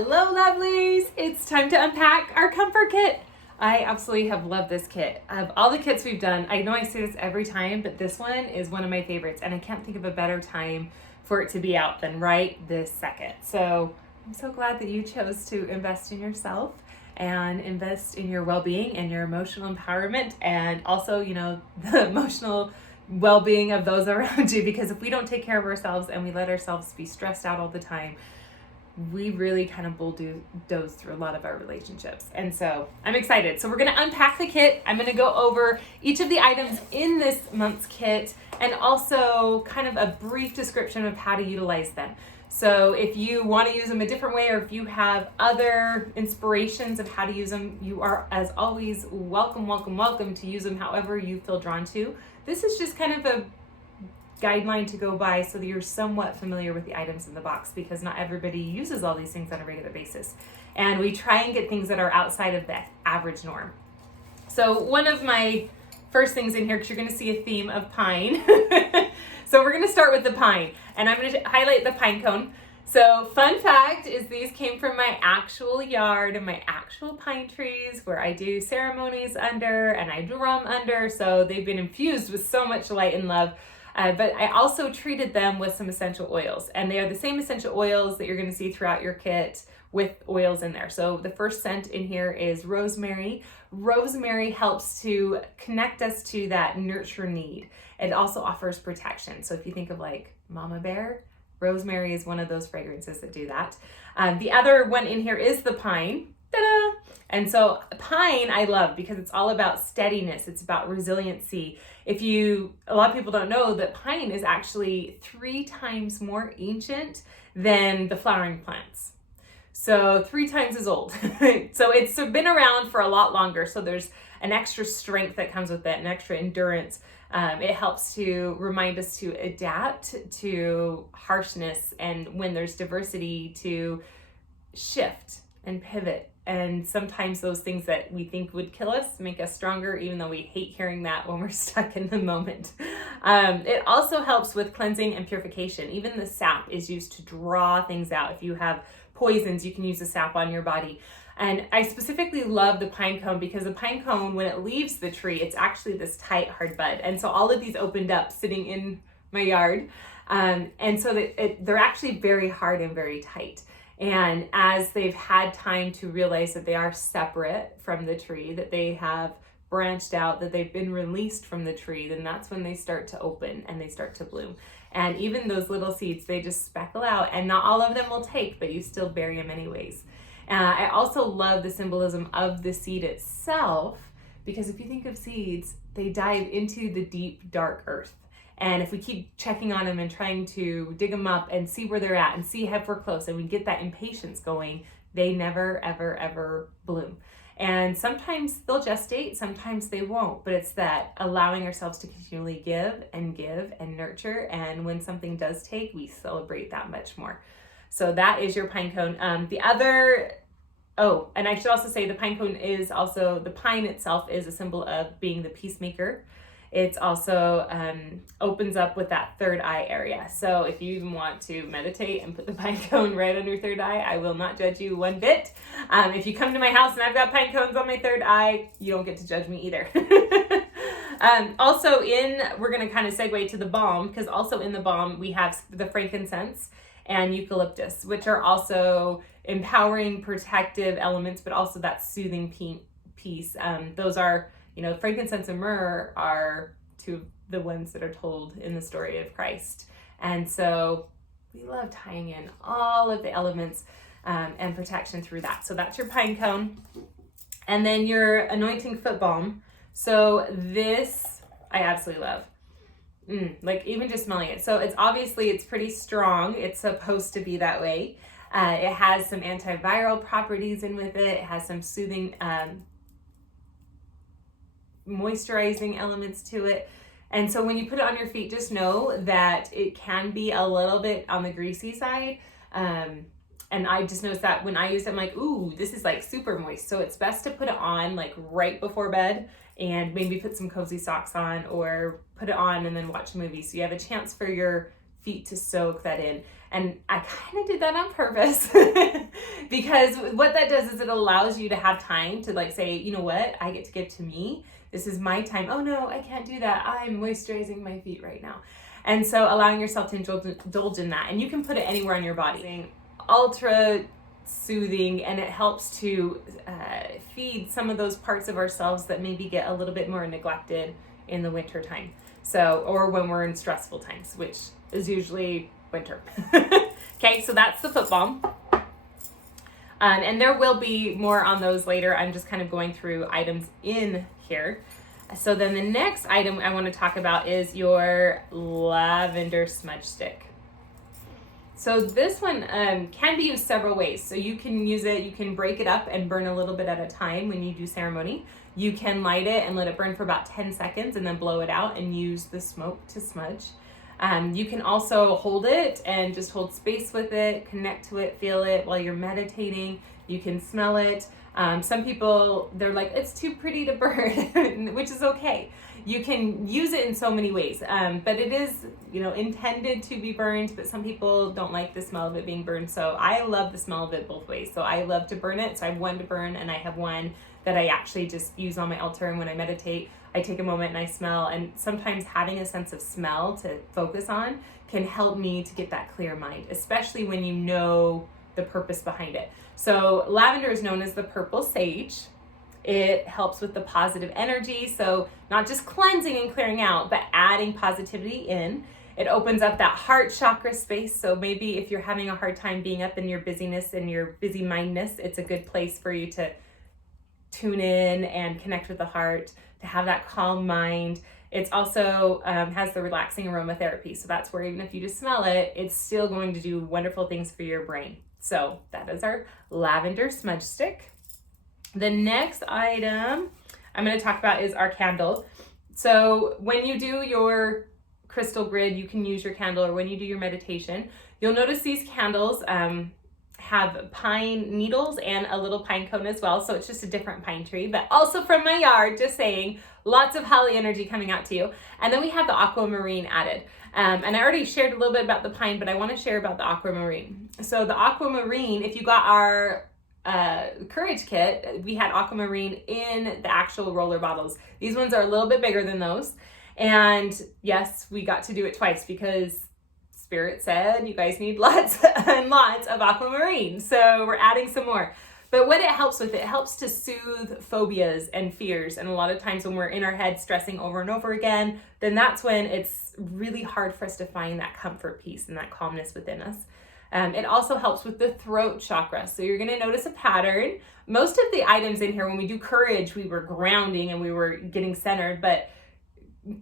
Hello lovelies, it's time to unpack our comfort kit. I absolutely have loved this kit. Of all the kits we've done, I know I say this every time, but this one is one of my favorites and I can't think of a better time for it to be out than right this second. So I'm so glad that you chose to invest in yourself and invest in your well-being and your emotional empowerment, and also, you know, the emotional well-being of those around you, because if we don't take care of ourselves and we let ourselves be stressed out all the time, we really kind of bulldoze through a lot of our relationships. And so I'm excited. So we're going to unpack the kit. I'm going to go over each of the items in this month's kit and also kind of a brief description of how to utilize them. So if you want to use them a different way, or if you have other inspirations of how to use them, you are, as always, welcome to use them however you feel drawn to. This is just kind of a guideline to go by so that you're somewhat familiar with the items in the box, because not everybody uses all these things on a regular basis. And we try and get things that are outside of the average norm. So one of my first things in here, because you're going to see a theme of pine. So we're going to start with the pine, and I'm going to highlight the pine cone. So fun fact is these came from my actual yard and my actual pine trees where I do ceremonies under and I drum under. So they've been infused with so much light and love. But I also treated them with some essential oils, and they are the same essential oils that you're going to see throughout your kit with oils in there. So the first scent in here is rosemary. Rosemary helps to connect us to that nurture need. It also offers protection. So if you think of like mama bear, rosemary is one of those fragrances that do that. The other one in here is the pine. Ta-da! And so pine I love because it's all about steadiness. It's about resiliency. A lot of people don't know that pine is actually 3 times more ancient than the flowering plants. So 3 times as old. So it's been around for a lot longer. So there's an extra strength that comes with it, an extra endurance. It helps to remind us to adapt to harshness, and when there's diversity, to shift and pivot. And sometimes those things that we think would kill us make us stronger, even though we hate hearing that when we're stuck in the moment. It also helps with cleansing and purification. Even the sap is used to draw things out. If you have poisons, you can use the sap on your body. And I specifically love the pine cone because the pine cone, when it leaves the tree, it's actually this tight, hard bud. And so all of these opened up sitting in my yard. And so they're actually very hard and very tight. And as they've had time to realize that they are separate from the tree, that they have branched out, that they've been released from the tree, then that's when they start to open and they start to bloom. And even those little seeds, they just speckle out, and not all of them will take, but you still bury them anyways. I also love the symbolism of the seed itself, because if you think of seeds, they dive into the deep, dark earth. And if we keep checking on them and trying to dig them up and see where they're at and see if we're close and we get that impatience going, they never, ever, ever bloom. And sometimes they'll gestate, sometimes they won't, but it's that allowing ourselves to continually give and nurture. And when something does take, we celebrate that much more. So that is your pine cone. And I should also say the pine cone is also, the pine itself is a symbol of being the peacemaker. It's also opens up with that third eye area. So if you even want to meditate and put the pine cone right on your third eye, I will not judge you one bit. If you come to my house and I've got pine cones on my third eye, you don't get to judge me either. We're going to kind of segue to the balm, because also in the balm we have the frankincense and eucalyptus, which are also empowering, protective elements, but also that soothing piece. Those are, frankincense and myrrh are 2 of the ones that are told in the story of Christ. And so we love tying in all of the elements and protection through that. So that's your pine cone. And then your anointing foot balm. So this I absolutely love. Like even just smelling it. So it's pretty strong. It's supposed to be that way. It has some antiviral properties in with it. It has some soothing, moisturizing elements to it. And so when you put it on your feet, just know that it can be a little bit on the greasy side. And I just noticed that when I use it, I'm like, ooh, this is like super moist. So it's best to put it on like right before bed and maybe put some cozy socks on, or put it on and then watch a movie. So you have a chance for your feet to soak that in. And I kind of did that on purpose because what that does is it allows you to have time to like say, you know what, I get to give to me. This is my time. Oh no, I can't do that. I'm moisturizing my feet right now. And so allowing yourself to indulge in that. And you can put it anywhere on your body. Ultra soothing, and it helps to feed some of those parts of ourselves that maybe get a little bit more neglected in the winter time. So, or when we're in stressful times, which is usually winter. Okay, so that's the foot balm. And there will be more on those later. I'm just kind of going through items in here. So then the next item I want to talk about is your lavender smudge stick. So this one can be used several ways. So you can use it, you can break it up and burn a little bit at a time when you do ceremony. You can light it and let it burn for about 10 seconds and then blow it out and use the smoke to smudge. You can also hold it and just hold space with it, connect to it, feel it while you're meditating. You can smell it. Some people, they're like, it's too pretty to burn, which is okay. You can use it in so many ways, but it is, intended to be burned, but some people don't like the smell of it being burned. So I love the smell of it both ways. So I love to burn it. So I have one to burn, and I have one that I actually just use on my altar. And when I meditate, I take a moment and I smell. And sometimes having a sense of smell to focus on can help me to get that clear mind, especially when you know the purpose behind it. So lavender is known as the purple sage. It helps with the positive energy. So not just cleansing and clearing out, but adding positivity in. It opens up that heart chakra space. So maybe if you're having a hard time being up in your busyness and your busy mindness, it's a good place for you to tune in and connect with the heart, to have that calm mind. It's also has the relaxing aromatherapy. So that's where even if you just smell it, it's still going to do wonderful things for your brain. So that is our lavender smudge stick. The next item I'm going to talk about is our candle. So when you do your crystal grid, you can use your candle, or when you do your meditation, you'll notice these candles have pine needles and a little pine cone as well. So it's just a different pine tree, but also from my yard, just saying, lots of holly energy coming out to you. And then we have the aquamarine added. And I already shared a little bit about the pine, but I want to share about the aquamarine. So the aquamarine, if you got our courage kit, we had aquamarine in the actual roller bottles. These ones are a little bit bigger than those. And yes, we got to do it twice because Spirit said you guys need lots and lots of aquamarine. So we're adding some more. But what it helps with, it helps to soothe phobias and fears. And a lot of times when we're in our head stressing over and over again, then that's when it's really hard for us to find that comfort piece and that calmness within us. It also helps with the throat chakra. So you're going to notice a pattern. Most of the items in here, when we do courage, we were grounding and we were getting centered, but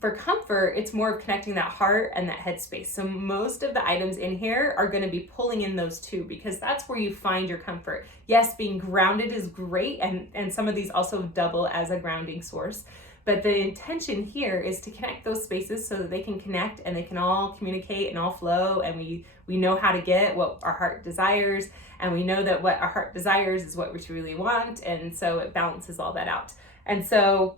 for comfort, it's more of connecting that heart and that head space. So most of the items in here are going to be pulling in those two, because that's where you find your comfort. Yes, being grounded is great, and some of these also double as a grounding source. But the intention here is to connect those spaces so that they can connect and they can all communicate and all flow, and we know how to get what our heart desires, and we know that what our heart desires is what we truly want, and so it balances all that out. And so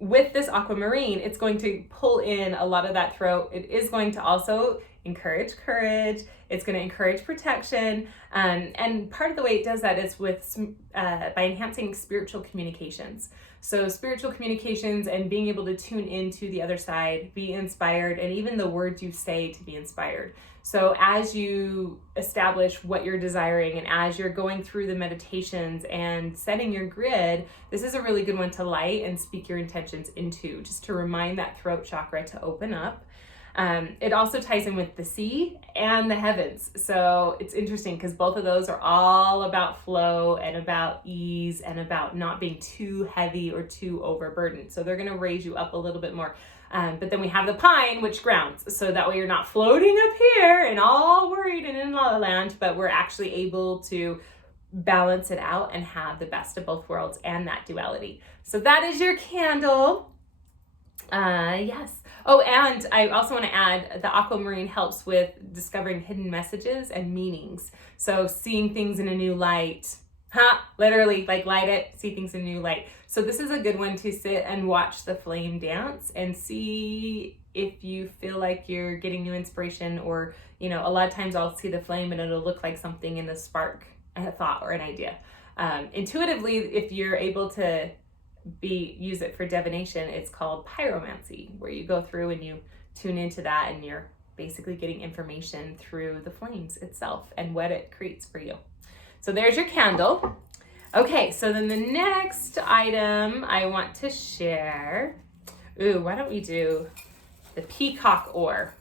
with this aquamarine, it's going to pull in a lot of that throat. It is going to also encourage courage. It's going to encourage protection. And part of the way it does that is with by enhancing spiritual communications. So spiritual communications and being able to tune into the other side, be inspired, and even the words you say to be inspired. So as you establish what you're desiring and as you're going through the meditations and setting your grid, this is a really good one to light and speak your intentions into, just to remind that throat chakra to open up. It also ties in with the sea and the heavens. So it's interesting because both of those are all about flow and about ease and about not being too heavy or too overburdened. So they're going to raise you up a little bit more. But then we have the pine, which grounds. So that way you're not floating up here and all worried and in la la land, but we're actually able to balance it out and have the best of both worlds and that duality. So that is your candle. Yes. Oh, and I also want to add the aquamarine helps with discovering hidden messages and meanings. So seeing things in a new light, literally like light it, see things in a new light. So this is a good one to sit and watch the flame dance and see if you feel like you're getting new inspiration, or, you know, a lot of times I'll see the flame and it'll look like something in the spark, a thought or an idea. Intuitively, if you're able to use it for divination, it's called pyromancy, where you go through and you tune into that and you're basically getting information through the flames itself and what it creates for you. So there's your candle. Okay, so then the next item I want to share, why don't we do the Peacock Ore.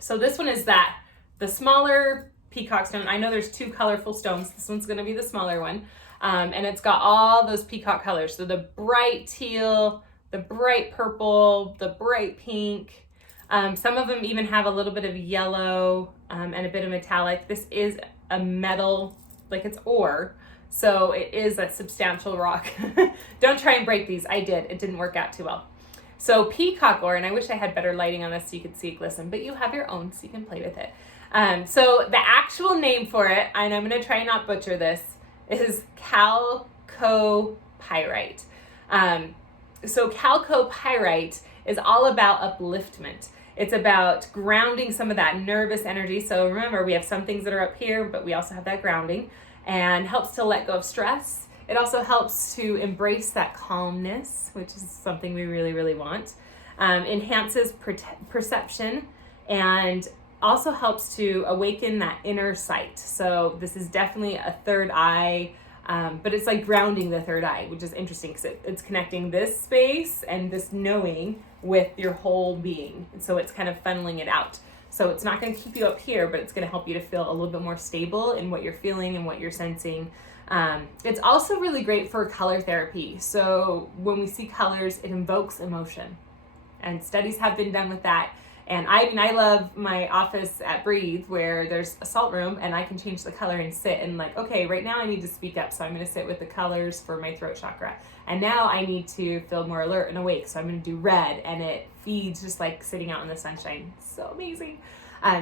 So this one is the smaller peacock stone. I know there's two colorful stones. This one's gonna be the smaller one. And it's got all those peacock colors. So the bright teal, the bright purple, the bright pink. Some of them even have a little bit of yellow and a bit of metallic. This is a metal, like it's ore. So it is a substantial rock. Don't try and break these. I did. It didn't work out too well. So Peacock Ore, and I wish I had better lighting on this so you could see it glisten, but you have your own so you can play with it. So the actual name for it, and I'm going to try and not butcher this, is Chalcopyrite. So Chalcopyrite is all about upliftment. It's about grounding some of that nervous energy. So remember, we have some things that are up here, but we also have that grounding, and helps to let go of stress. It also helps to embrace that calmness, which is something we really, really want. Enhances perception, and also helps to awaken that inner sight. So this is definitely a third eye, but it's like grounding the third eye, which is interesting because it's connecting this space and this knowing with your whole being. And so it's kind of funneling it out. So it's not going to keep you up here, but it's going to help you to feel a little bit more stable in what you're feeling and what you're sensing. It's also really great for color therapy. So when we see colors, it invokes emotion, and studies have been done with that. And I love my office at Breathe, where there's a salt room and I can change the color and sit and like, okay, right now I need to speak up. So I'm going to sit with the colors for my throat chakra. And now I need to feel more alert and awake. So I'm going to do red, and it feeds just like sitting out in the sunshine. So amazing.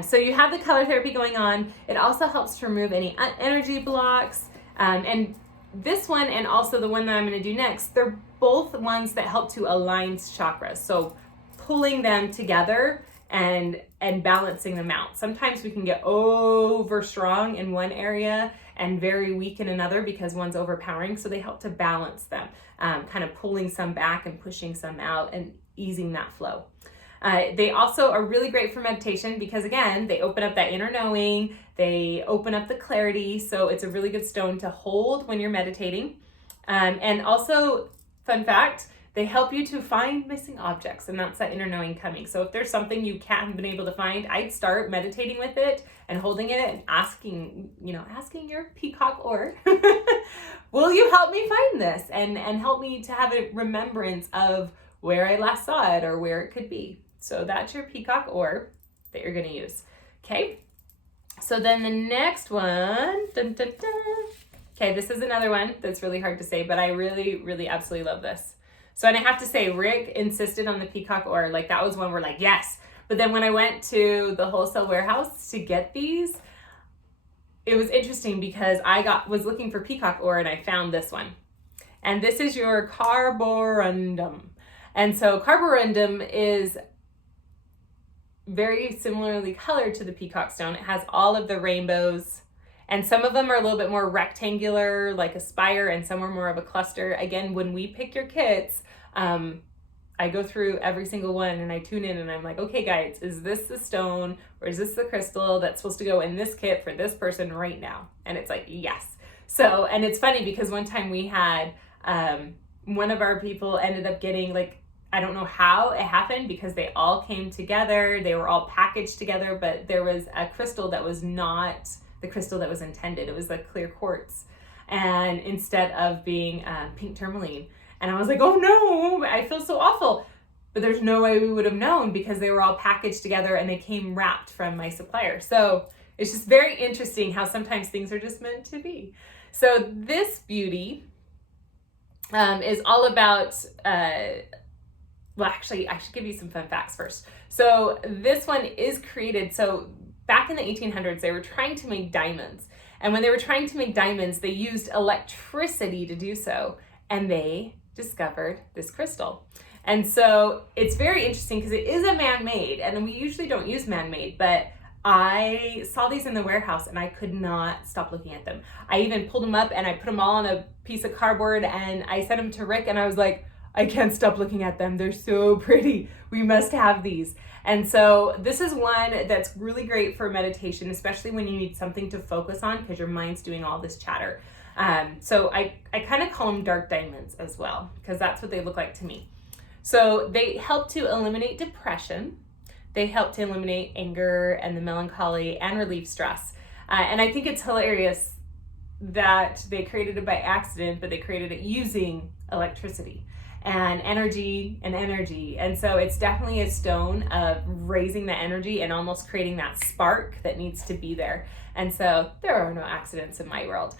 So you have the color therapy going on. It also helps to remove any energy blocks. And this one, and also the one that I'm going to do next, they're both ones that help to align chakras. So pulling them together and balancing them out. Sometimes we can get over strong in one area and very weak in another because one's overpowering. So they help to balance them, kind of pulling some back and pushing some out and easing that flow. They also are really great for meditation because, again, they open up that inner knowing, they open up the clarity. So it's a really good stone to hold when you're meditating. And also, fun fact, they help you to find missing objects, and that's that inner knowing coming. So if there's something you haven't been able to find, I'd start meditating with it and holding it and asking your Peacock Ore, will you help me find this? And help me to have a remembrance of where I last saw it or where it could be. So that's your Peacock Ore that you're going to use. Okay. So then the next one, dun, dun, dun. Okay, this is another one that's really hard to say, but I really, really absolutely love this. So, and I have to say, Rick insisted on the Peacock Ore. Like, that was one we're like, yes. But then when I went to the wholesale warehouse to get these, it was interesting because I was looking for Peacock Ore and I found this one. And this is your Carborundum. And so Carborundum is very similarly colored to the Peacock Stone. It has all of the rainbows, and some of them are a little bit more rectangular, like a spire, and some are more of a cluster. Again, when we pick your kits, I go through every single one and I tune in and I'm like, okay guys, is this the stone or is this the crystal that's supposed to go in this kit for this person right now? And it's like, yes. So, and it's funny because one time we had, one of our people ended up getting, like, I don't know how it happened because they all came together, they were all packaged together, but there was a crystal that was not the crystal that was intended. It was like clear quartz, and instead of being pink tourmaline. And I was like, oh no, I feel so awful. But there's no way we would have known because they were all packaged together and they came wrapped from my supplier. So it's just very interesting how sometimes things are just meant to be. So this beauty is all about, well, actually, I should give you some fun facts first. So this one is created, so back in the 1800s, they were trying to make diamonds. And when they were trying to make diamonds, they used electricity to do so. And they discovered this crystal. And so it's very interesting because it is a man-made, and we usually don't use man-made, but I saw these in the warehouse and I could not stop looking at them. I even pulled them up and I put them all on a piece of cardboard and I sent them to Rick and I was like, I can't stop looking at them. They're so pretty. We must have these. And so this is one that's really great for meditation, especially when you need something to focus on because your mind's doing all this chatter. So I kind of call them dark diamonds as well, because that's what they look like to me. So they help to eliminate depression. They help to eliminate anger and the melancholy and relieve stress. And I think it's hilarious that they created it by accident, but they created it using electricity and energy. And so it's definitely a stone of raising the energy and almost creating that spark that needs to be there. And so there are no accidents in my world.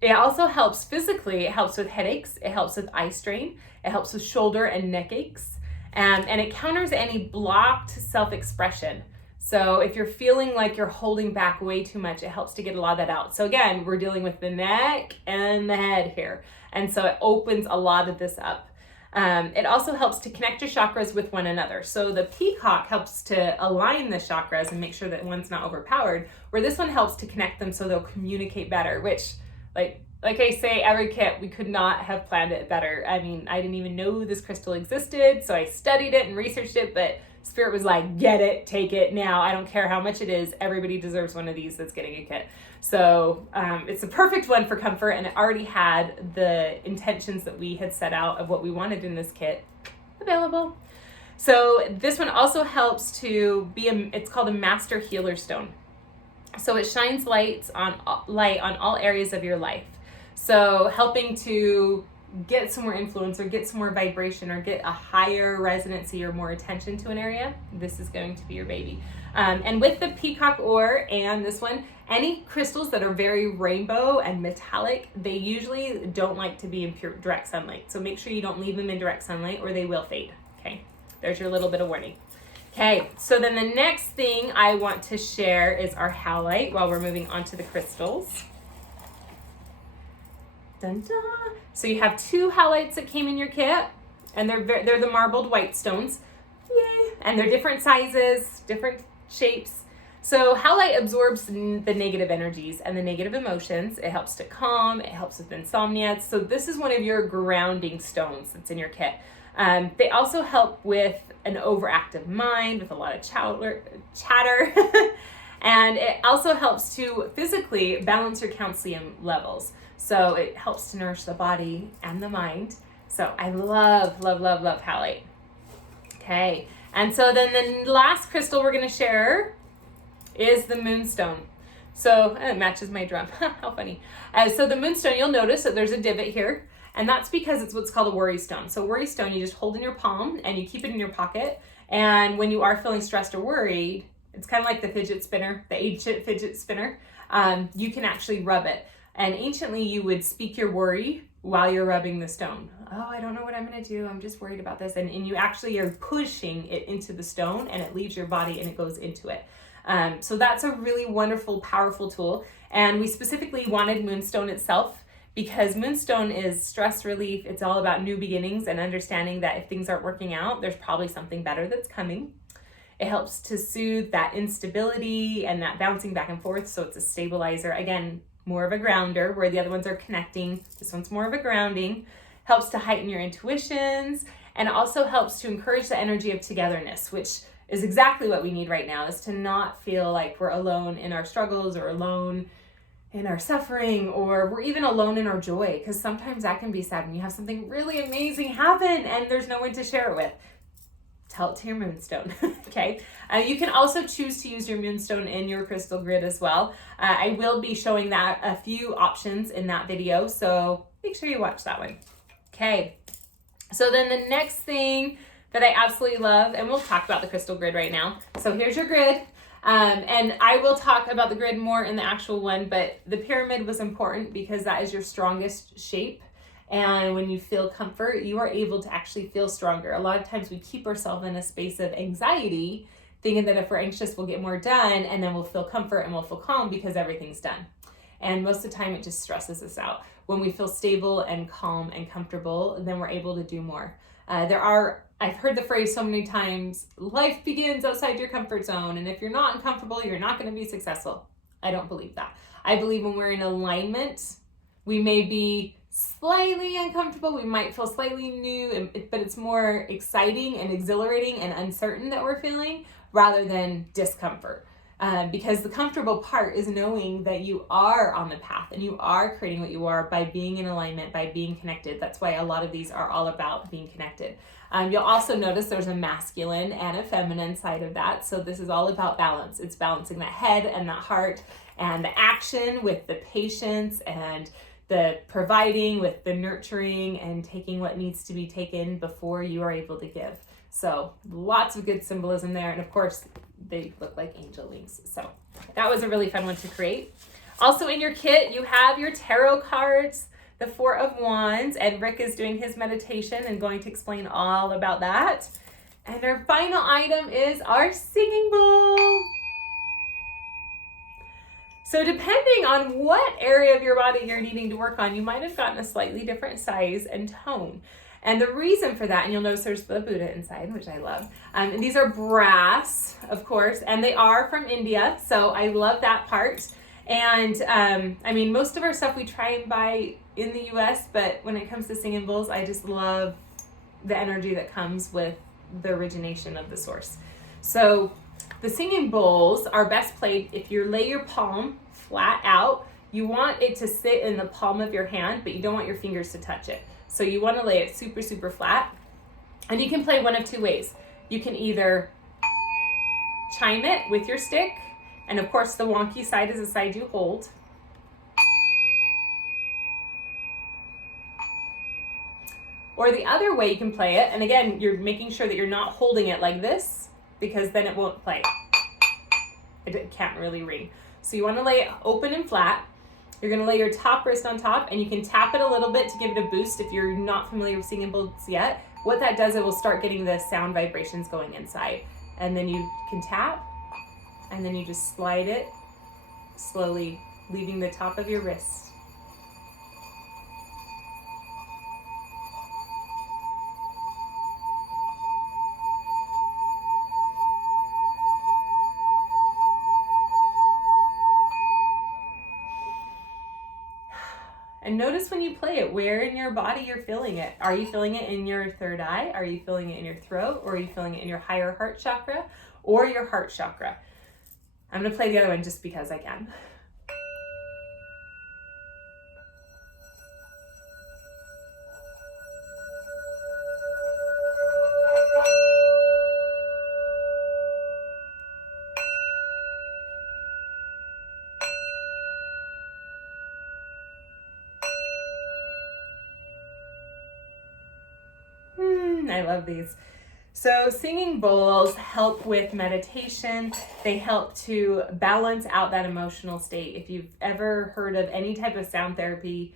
It also helps physically. It helps with headaches. It helps with eye strain. It helps with shoulder and neck aches. And it counters any blocked self-expression. So if you're feeling like you're holding back way too much, it helps to get a lot of that out. So again, we're dealing with the neck and the head here. And so it opens a lot of this up. It also helps to connect your chakras with one another. So the peacock helps to align the chakras and make sure that one's not overpowered, where this one helps to connect them so they'll communicate better, which like I say, every kit, we could not have planned it better. I mean, I didn't even know this crystal existed, so I studied it and researched it, but Spirit was like, get it, take it now. I don't care how much it is. Everybody deserves one of these that's getting a kit. So it's the perfect one for comfort, and it already had the intentions that we had set out of what we wanted in this kit available. So this one also helps to be, it's called a Master Healer Stone. So it shines light on all areas of your life. So helping to get some more influence or get some more vibration or get a higher resonancy or more attention to an area, this is going to be your baby. And with the Peacock Ore and this one, any crystals that are very rainbow and metallic, they usually don't like to be in direct sunlight. So make sure you don't leave them in direct sunlight or they will fade. Okay, there's your little bit of warning. Okay, so then the next thing I want to share is our howlite while we're moving on to the crystals. Dun, dun. So you have 2 howlites that came in your kit, and they're the marbled white stones. Yay! And they're different sizes, different shapes. So howlite absorbs the negative energies and the negative emotions. It helps to calm, it helps with insomnia. So this is one of your grounding stones that's in your kit. They also help with an overactive mind, with a lot of chatter. And it also helps to physically balance your calcium levels. So it helps to nourish the body and the mind. So I love howlite. Okay, and so then the last crystal we're gonna share is the Moonstone. So it matches my drum, how funny. So the Moonstone, you'll notice that there's a divot here, and that's because it's what's called a worry stone. So worry stone, you just hold in your palm and you keep it in your pocket. And when you are feeling stressed or worried, it's kind of like the fidget spinner, the ancient fidget spinner. You can actually rub it. And anciently, you would speak your worry while you're rubbing the stone. Oh, I don't know what I'm going to do. I'm just worried about this. And you actually are pushing it into the stone, and it leaves your body and it goes into it. So that's a really wonderful, powerful tool. And we specifically wanted Moonstone itself because Moonstone is stress relief. It's all about new beginnings and understanding that if things aren't working out, there's probably something better that's coming. It helps to soothe that instability and that bouncing back and forth. So it's a stabilizer. Again, more of a grounder, where the other ones are connecting. This one's more of a grounding. Helps to heighten your intuitions, and also helps to encourage the energy of togetherness, which is exactly what we need right now, is to not feel like we're alone in our struggles or alone in our suffering, or we're even alone in our joy, because sometimes that can be sad when you have something really amazing happen and there's no one to share it with. Tell it to your Moonstone, okay? You can also choose to use your Moonstone in your crystal grid as well. I will be showing that a few options in that video, so make sure you watch that one. Okay, so then the next thing that I absolutely love, and we'll talk about the crystal grid right now. So here's your grid, and I will talk about the grid more in the actual one, but the pyramid was important because that is your strongest shape. And when you feel comfort, you are able to actually feel stronger. A lot of times we keep ourselves in a space of anxiety, thinking that if we're anxious, we'll get more done, and then we'll feel comfort and we'll feel calm because everything's done. And most of the time it just stresses us out. When we feel stable and calm and comfortable, then we're able to do more. I've heard the phrase so many times, life begins outside your comfort zone. And if you're not uncomfortable, you're not going to be successful. I don't believe that. I believe when we're in alignment, we may be slightly uncomfortable. We might feel slightly new, but it's more exciting and exhilarating and uncertain that we're feeling rather than discomfort. Because the comfortable part is knowing that you are on the path and you are creating what you are by being in alignment, by being connected. That's why a lot of these are all about being connected. You'll also notice there's a masculine and a feminine side of that. So this is all about balance. It's balancing that head and that heart and the action with the patience and the providing with the nurturing and taking what needs to be taken before you are able to give. So lots of good symbolism there. And of course, they look like angel wings. So that was a really fun one to create. Also in your kit, you have your tarot cards, the Four of Wands, and Rick is doing his meditation and going to explain all about that. And our final item is our singing bowl. So depending on what area of your body you're needing to work on, you might have gotten a slightly different size and tone. And the reason for that, and you'll notice there's the Buddha inside, which I love. And these are brass, of course, and they are from India. So I love that part. And I mean, most of our stuff we try and buy in the US, but when it comes to singing bowls, I just love the energy that comes with the origination of the source. So the singing bowls are best played if you lay your palm flat out. You want it to sit in the palm of your hand, but you don't want your fingers to touch it. So you want to lay it super, super flat. And you can play one of two ways. You can either chime it with your stick, and of course the wonky side is the side you hold. Or the other way you can play it, and again, you're making sure that you're not holding it like this, because then it won't play. It can't really ring. So you want to lay it open and flat. You're going to lay your top wrist on top, and you can tap it a little bit to give it a boost if you're not familiar with singing bowls yet. What that does, it will start getting the sound vibrations going inside. And then you can tap, and then you just slide it slowly, leaving the top of your wrist. And notice when you play it, where in your body you're feeling it. Are you feeling it in your third eye? Are you feeling it in your throat? Or are you feeling it in your higher heart chakra or your heart chakra? I'm going to play the other one just because I can. I love these. So singing bowls help with meditation. They help to balance out that emotional state. If you've ever heard of any type of sound therapy,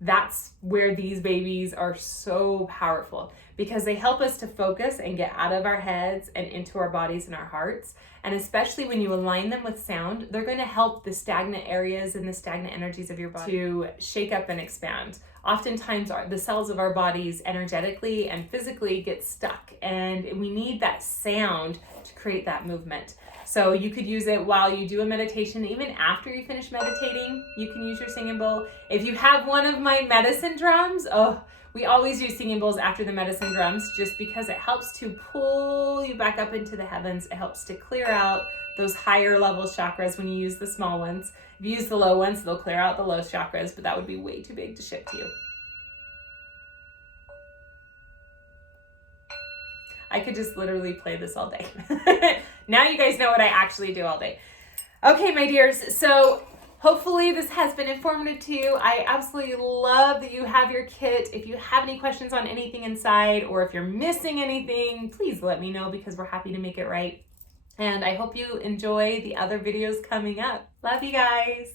that's where these babies are so powerful, because they help us to focus and get out of our heads and into our bodies and our hearts. And especially when you align them with sound, they're going to help the stagnant areas and the stagnant energies of your body to shake up and expand. Oftentimes the cells of our bodies energetically and physically get stuck, and we need that sound to create that movement. So you could use it while you do a meditation. Even after you finish meditating, you can use your singing bowl. If you have one of my medicine drums, we always use singing bowls after the medicine drums, just because it helps to pull you back up into the heavens. It helps to clear out those higher level chakras when you use the small ones. If you use the low ones, they'll clear out the low chakras, but that would be way too big to ship to you. I could just literally play this all day. Now you guys know what I actually do all day. Okay, my dears, so hopefully this has been informative to you. I absolutely love that you have your kit. If you have any questions on anything inside, or if you're missing anything, please let me know, because we're happy to make it right. And I hope you enjoy the other videos coming up. Love you guys.